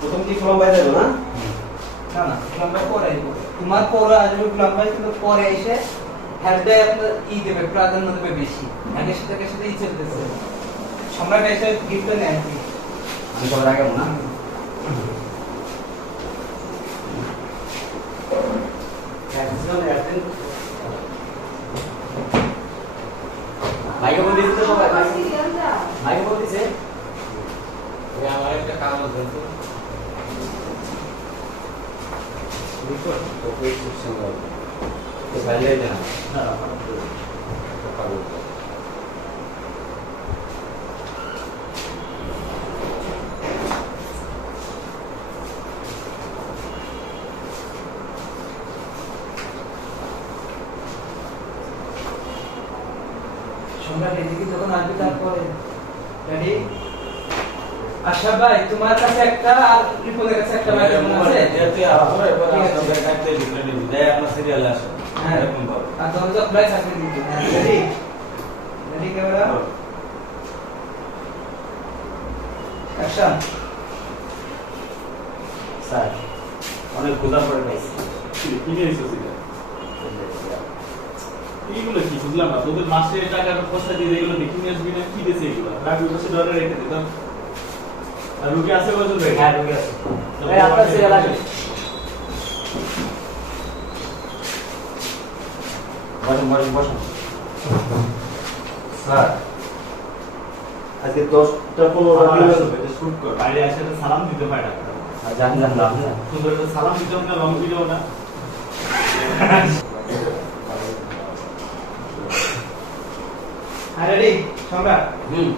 প্রথম কি ফর্ম বাইরে যাব না না না লম্বা পরে আইবো। তোমার পরে আসবে লম্বা কিন্তু পরে এসে হেল্পে আপনার ই দেবে, প্রাধান্য দেবে বেশি আগের সাথে সাথে ই সম্রাট এসে গিফট নেয় আর কি আমি সবার আগে না ভাইকে বল দিতে সবাই ভাইকে বল দিছে আমার একটা কাজ আছে তো ওকে সিস্টেম তো বাইরে না সম্রাট এদিকে যখন আসবে তারপরে? রেডি আশা ভাই তোমার কাছে একটা আর রিপনের কাছে একটা ভাই কেমন আছে? হ্যাঁ। আর কিন্তু। Ready ready camera action sir অনেক কি নিয়েছিস এটা? এইগুলো কি বুঝলাম না তোদের মাসে টাকাটা পয়সা দিয়ে এগুলো দেখে নিয়ে আসবি না? কি দিয়েছে এগুলো? রাখবি বসে ডরে রেখে দিতাম আর রুগী আছে বছর হ্যাঁ ঢুকে আছে। আপনার সিরিয়াল আসবে বসুন বসুন বসুন। স্যার আজকে দশটা পনেরো শুট কর বাইরে একটা সালাম দিতে হয় না। জান জান লাভ না সুন্দর সালাম দিতেও না রং দিলেও না। হ্যাঁ রে সম্রাট। হুম।